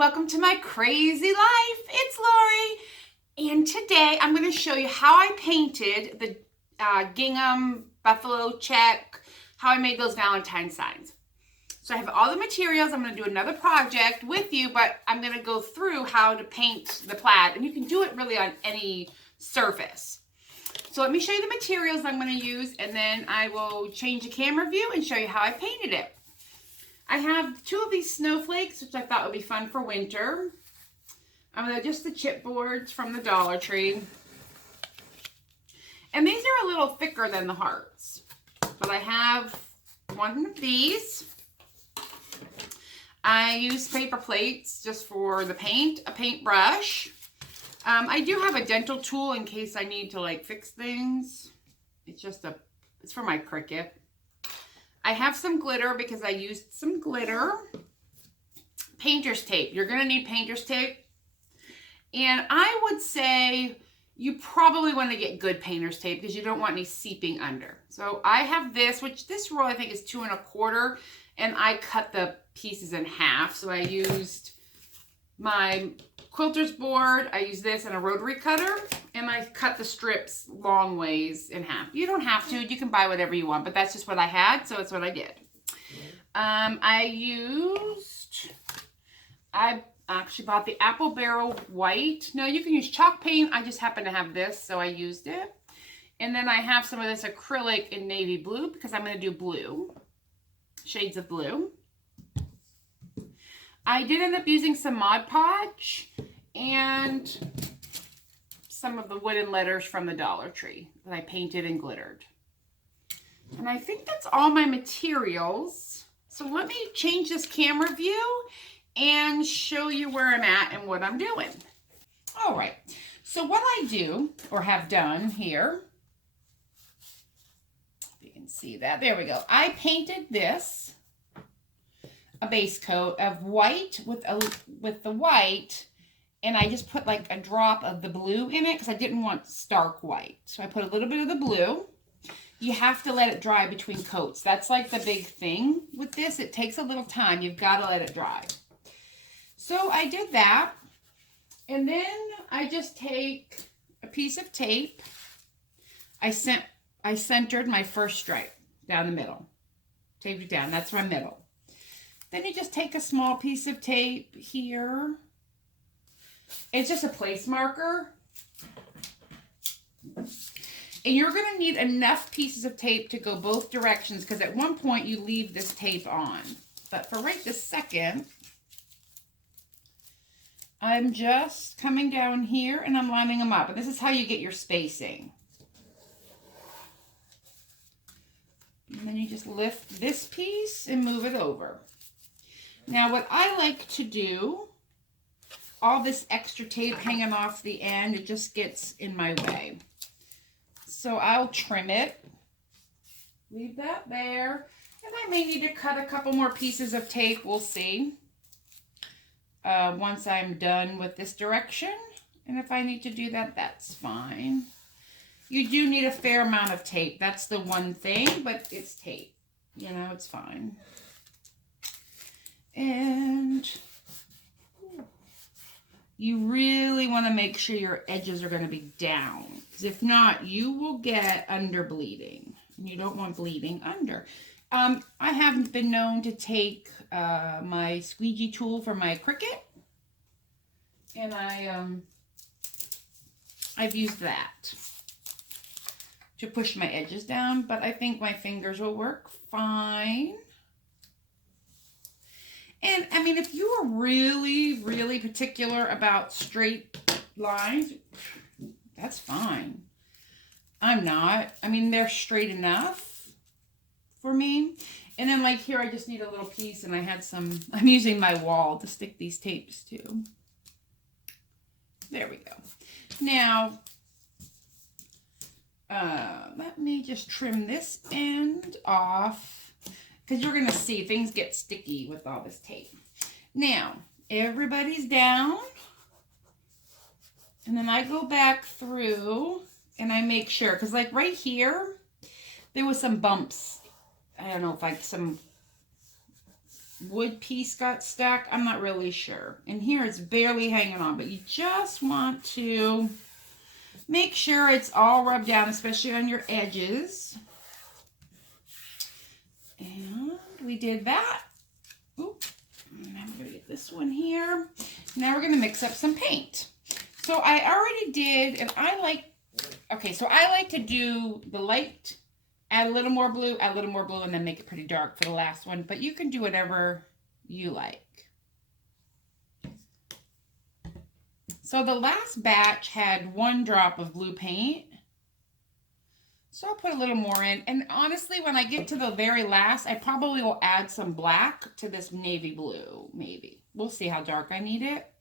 welcome to my crazy life. It's Lori, and today I'm going to show you how I painted the gingham buffalo check, how I made those Valentine signs. So I have all the materials. I'm going to do another project with you, but I'm going to go through how to paint the plaid, and you can do it really on any surface. So let me show you the materials I'm going to use, and then I will change the camera view and show you how I painted it. I have two of these snowflakes, which I thought would be fun for winter. Just the chipboards from the Dollar Tree. And these are a little thicker than the hearts. But I have one of these. I use paper plates just for the paint, a paintbrush. I do have a dental tool in case I need to fix things. It's for my Cricut. I have some glitter because I used some glitter. Painter's tape. You're going to need painter's tape. And I would say you probably want to get good painter's tape because you don't want any seeping under. So I have this, which this roll I think is 2 1/4, and I cut the pieces in half. So I used my quilter's board, I used this and a rotary cutter, and I cut the strips long ways in half. You don't have to, you can buy whatever you want, but that's just what I had, so it's what I did. I actually bought the Apple Barrel White. No, you can use chalk paint. I just happen to have this, so I used it. And then I have some of this acrylic in navy blue because I'm going to do blue, shades of blue. I did end up using some Mod Podge and some of the wooden letters from the Dollar Tree that I painted and glittered. And I think that's all my materials. So let me change this camera view and show you where I'm at and what I'm doing. All right, so what I do or have done here, if you can see that, there we go. I painted this, a base coat of white with the white, and I just put a drop of the blue in it because I didn't want stark white. So I put a little bit of the blue. You have to let it dry between coats. That's the big thing with this. It takes a little time. You've got to let it dry. So I did that, and then I just take a piece of tape. I centered my first stripe down the middle. Taped it down. That's my middle. Then you just take a small piece of tape here. It's just a place marker. And you're going to need enough pieces of tape to go both directions because at one point you leave this tape on. But for right this second, I'm just coming down here and I'm lining them up. And this is how you get your spacing. And then you just lift this piece and move it over. Now, what I like to do, all this extra tape hanging off the end, it just gets in my way. So I'll trim it, leave that there, and I may need to cut a couple more pieces of tape, we'll see, once I'm done with this direction. And if I need to do that, that's fine. You do need a fair amount of tape. That's the one thing, but it's tape. It's fine. And you really want to make sure your edges are going to be down. Because if not, you will get under bleeding. You don't want bleeding under. I have been known to take my squeegee tool for my Cricut. And I've used that to push my edges down. But I think my fingers will work fine. And, if you are really, really particular about straight lines, that's fine. I'm not. They're straight enough for me. And then, here, I just need a little piece, and I had I'm using my wall to stick these tapes to. There we go. Now, let me just trim this end off. Because you're going to see things get sticky with all this tape. Now, everybody's down. And then I go back through and I make sure. Because right here, there was some bumps. I don't know if some wood piece got stuck. I'm not really sure. And here it's barely hanging on, but you just want to make sure it's all rubbed down, especially on your edges. And we did that. Oop. Now we're gonna get this one here. Now we're gonna mix up some paint. So I already did, and I like to do the light, add a little more blue, and then make it pretty dark for the last one. But you can do whatever you like. So the last batch had 1 drop of blue paint. So I'll put a little more in. And honestly, when I get to the very last, I probably will add some black to this navy blue, maybe. We'll see how dark I need it.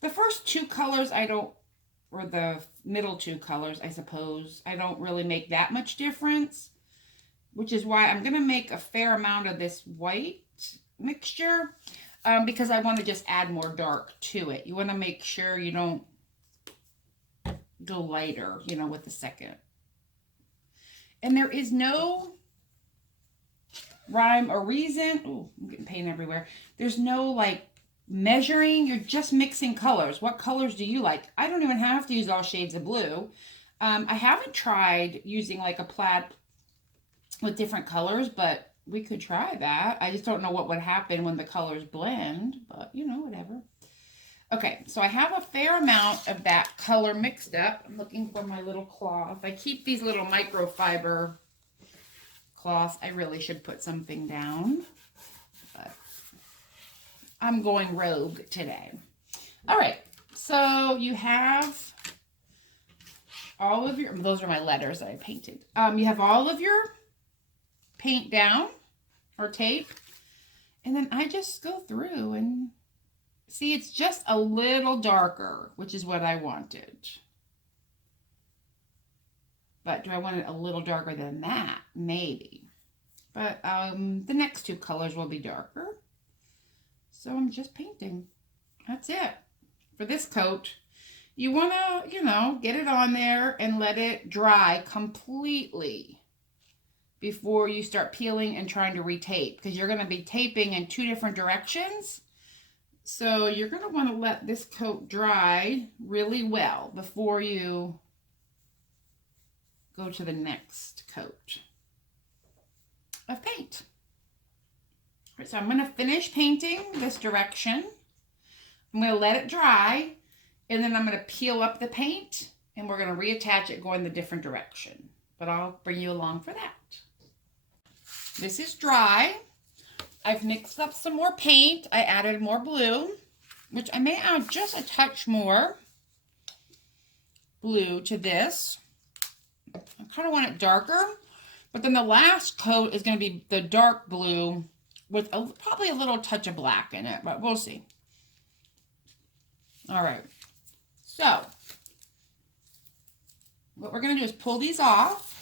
The first 2 colors or the middle 2 colors, I suppose, I don't really make that much difference, which is why I'm going to make a fair amount of this white mixture because I want to just add more dark to it. You want to make sure you don't go lighter, you know, with the second. And there is no rhyme or reason. Oh, I'm getting paint everywhere. There's no like measuring. You're just mixing colors. What colors do you like? I don't even have to use all shades of blue. I haven't tried using like a plaid with different colors, but we could try that. I just don't know what would happen when the colors blend, but you know, whatever. Okay, so I have a fair amount of that color mixed up. I'm looking for my little cloth. I keep these little microfiber cloths. I really should put something down, but I'm going rogue today. All right, so you have all of your, those are my letters that I painted. You have all of your paint down or tape, and then I just go through and see, it's just a little darker, which is what I wanted. But do I want it a little darker than that? Maybe. But the next 2 colors will be darker. So I'm just painting. That's it. For this coat, you want to, you know, get it on there and let it dry completely before you start peeling and trying to retape, because you're going to be taping in 2 different directions. So you're going to want to let this coat dry really well before you go to the next coat of paint. All right, so I'm going to finish painting this direction. I'm going to let it dry, and then I'm going to peel up the paint, and we're going to reattach it going the different direction. But I'll bring you along for that. This is dry. I've mixed up some more paint. I added more blue, which I may add just a touch more blue to this. I kind of want it darker, but then the last coat is going to be the dark blue with probably a little touch of black in it, but we'll see. All right, so what we're going to do is pull these off.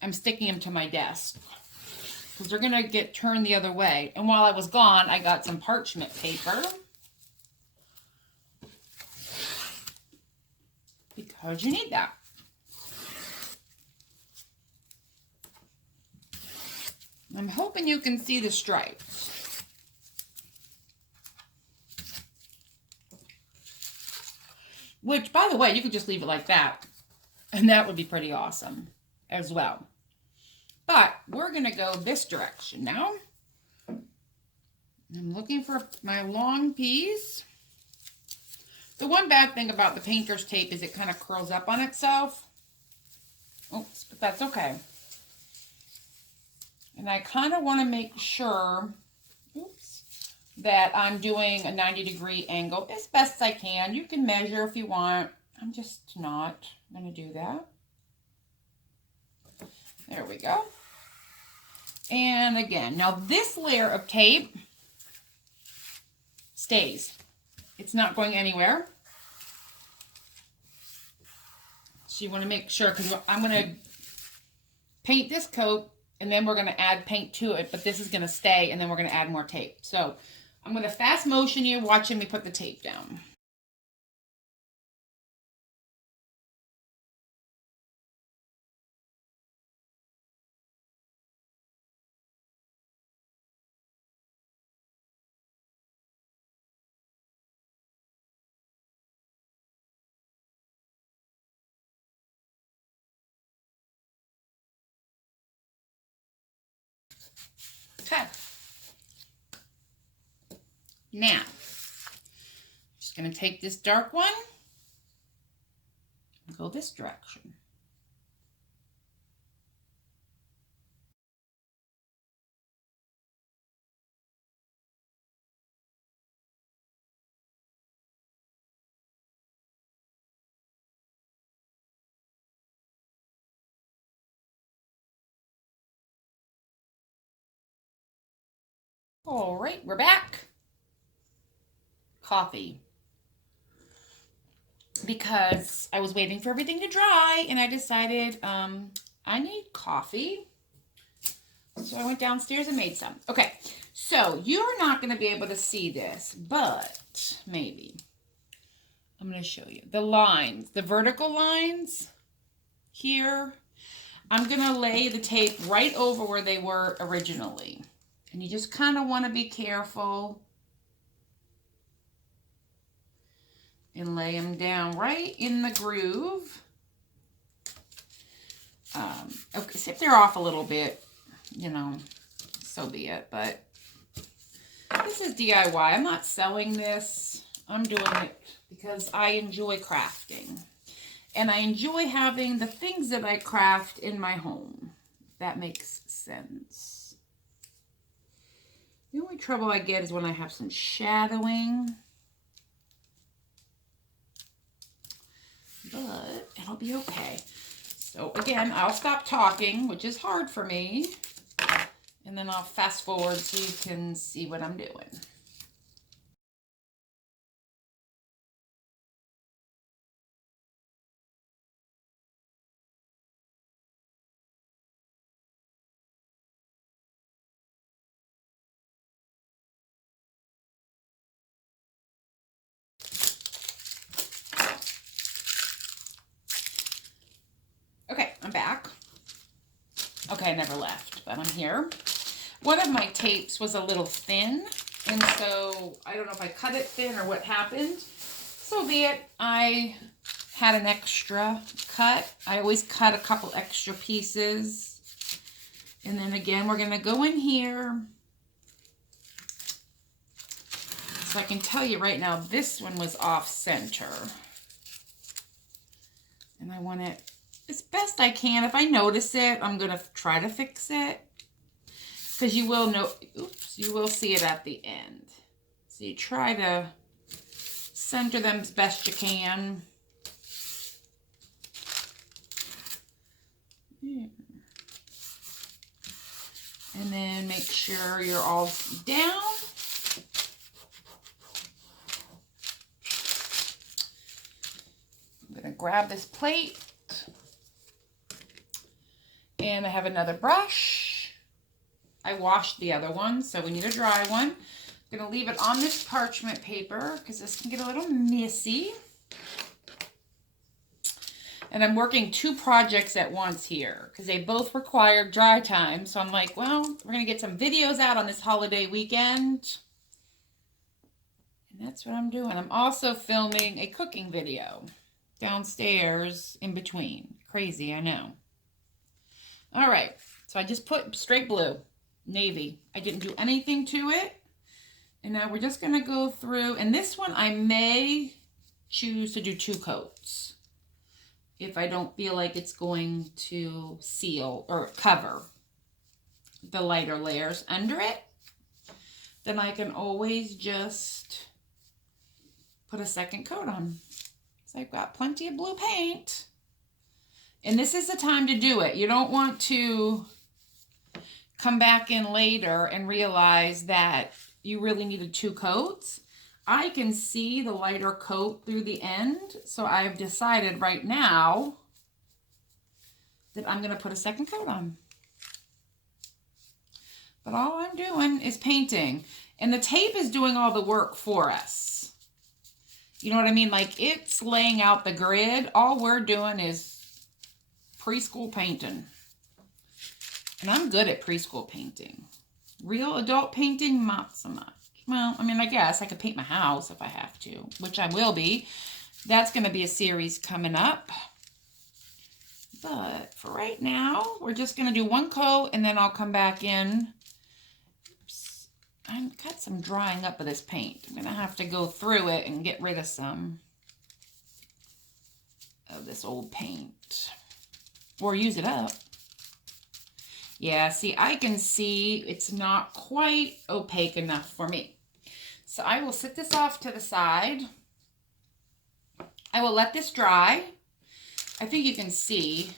I'm sticking them to my desk, because they're going to get turned the other way. And while I was gone, I got some parchment paper, because you need that. I'm hoping you can see the stripes. Which, by the way, you could just leave it like that, and that would be pretty awesome as well. But we're going to go this direction now. I'm looking for my long piece. The one bad thing about the painter's tape is it kind of curls up on itself. Oops, but that's okay. And I kind of want to make sure, oops, that I'm doing a 90-degree angle as best I can. You can measure if you want. I'm just not going to do that. There we go. And again, now this layer of tape stays. It's not going anywhere. So you want to make sure, because I'm going to paint this coat, and then we're going to add paint to it, but this is going to stay, and then we're going to add more tape. So I'm going to fast motion you watching me put the tape down. Okay. Now, just going to take this dark one and go this direction. All right, we're back. Coffee. Because I was waiting for everything to dry and I decided I need coffee. So I went downstairs and made some. Okay, so you're not going to be able to see this, but maybe. I'm going to show you. The lines, the vertical lines here, I'm going to lay the tape right over where they were originally. And you just kind of want to be careful and lay them down right in the groove. Okay, so if they're off a little bit, you know, so be it. But this is DIY. I'm not selling this. I'm doing it because I enjoy crafting. And I enjoy having the things that I craft in my home. If that makes sense. The only trouble I get is when I have some shadowing. But it'll be okay. So again, I'll stop talking, which is hard for me. And then I'll fast forward so you can see what I'm doing. Okay, I'm back. Okay, I never left, but I'm here. One of my tapes was a little thin, and so I don't know if I cut it thin or what happened. So be it. I had an extra cut. I always cut a couple extra pieces. And then again, we're going to go in here. So I can tell you right now, this one was off center. And I want it as best I can. If I notice it, I'm going to try to fix it. Because you will know, oops, you will see it at the end. So you try to center them as best you can. And then make sure you're all down. I'm going to grab this plate. And I have another brush. I washed the other one, so we need a dry one. I'm going to leave it on this parchment paper because this can get a little messy. And I'm working 2 projects at once here because they both require dry time. So I'm like, well, we're going to get some videos out on this holiday weekend. And that's what I'm doing. I'm also filming a cooking video downstairs in between. Crazy, I know. All right, so I just put straight blue, navy. I didn't do anything to it. And now we're just going to go through. And this one I may choose to do 2 coats if I don't feel like it's going to seal or cover the lighter layers under it. Then I can always just put a second coat on. So I've got plenty of blue paint. And this is the time to do it. You don't want to come back in later and realize that you really needed 2 coats. I can see the lighter coat through the end, so I've decided right now that I'm going to put a second coat on. But all I'm doing is painting, and the tape is doing all the work for us. You know what I mean? Like, it's laying out the grid. All we're doing is preschool painting. And I'm good at preschool painting. Real adult painting, not so much. Well, I mean, I guess I could paint my house if I have to, which I will be. That's going to be a series coming up. But for right now, we're just going to do 1 coat, and then I'll come back in I've got some drying up of this paint. I'm going to have to go through it and get rid of some of this old paint. Or use it up. Yeah, see, I can see it's not quite opaque enough for me. So I will set this off to the side. I will let this dry. I think you can see,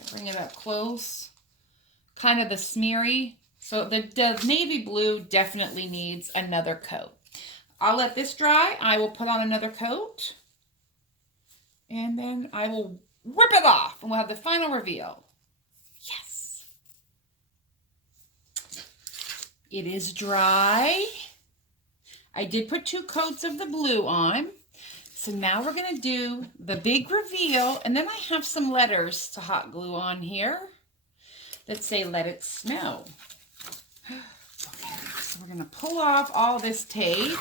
if I bring it up close, kind of the smeary. So the navy blue definitely needs another coat. I'll let this dry. I will put on another coat. And then I will rip it off and we'll have the final reveal. Yes. It is dry. I did put 2 coats of the blue on. So now we're going to do the big reveal. And then I have some letters to hot glue on here that say, "Let it snow." Okay, so we're going to pull off all this tape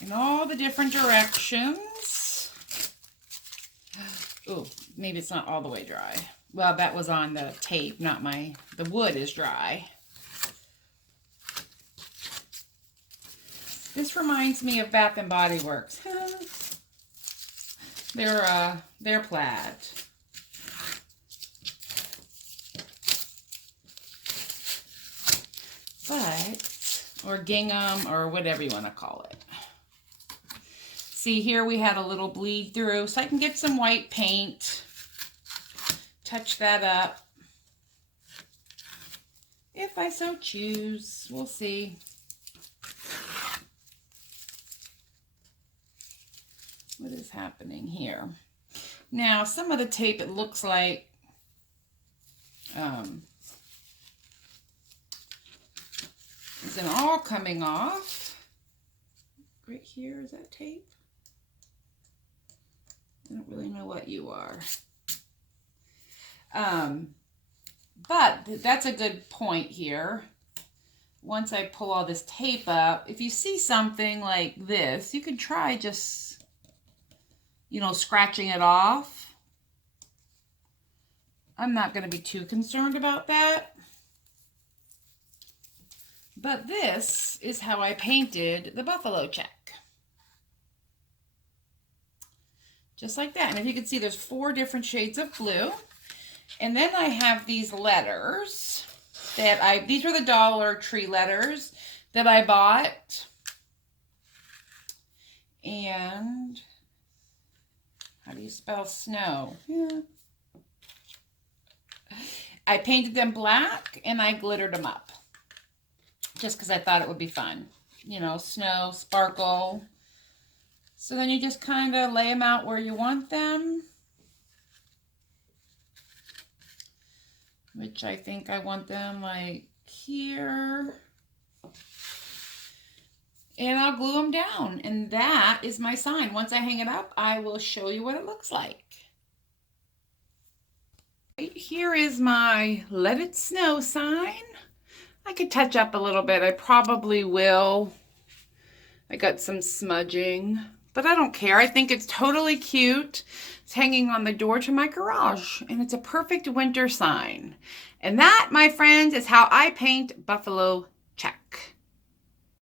in all the different directions. Oh, maybe it's not all the way dry. Well, that was on the tape, not the wood is dry. This reminds me of Bath and Body Works. They're plaid. Or gingham, or whatever you want to call it. See, here we had a little bleed through, so I can get some white paint, touch that up, if I so choose. We'll see. What is happening here? Now, some of the tape, it looks like isn't all coming off. Right here, is that tape? I don't really know what you are. But that's a good point here. Once I pull all this tape up, if you see something like this, you can try just, you know, scratching it off. I'm not going to be too concerned about that. But this is how I painted the buffalo check. Just like that. And if you can see, there's 4 different shades of blue. And then I have these letters that these were the Dollar Tree letters that I bought. And how do you spell snow? Yeah. I painted them black and I glittered them up. Just because I thought it would be fun. You know, snow, sparkle. So then you just kind of lay them out where you want them. Which I think I want them like here. And I'll glue them down. And that is my sign. Once I hang it up, I will show you what it looks like. Right here is my "Let It Snow" sign. I could touch up a little bit. I probably will. I got some smudging, but I don't care. I think it's totally cute. It's hanging on the door to my garage, and it's a perfect winter sign. And that, my friends, is how I paint buffalo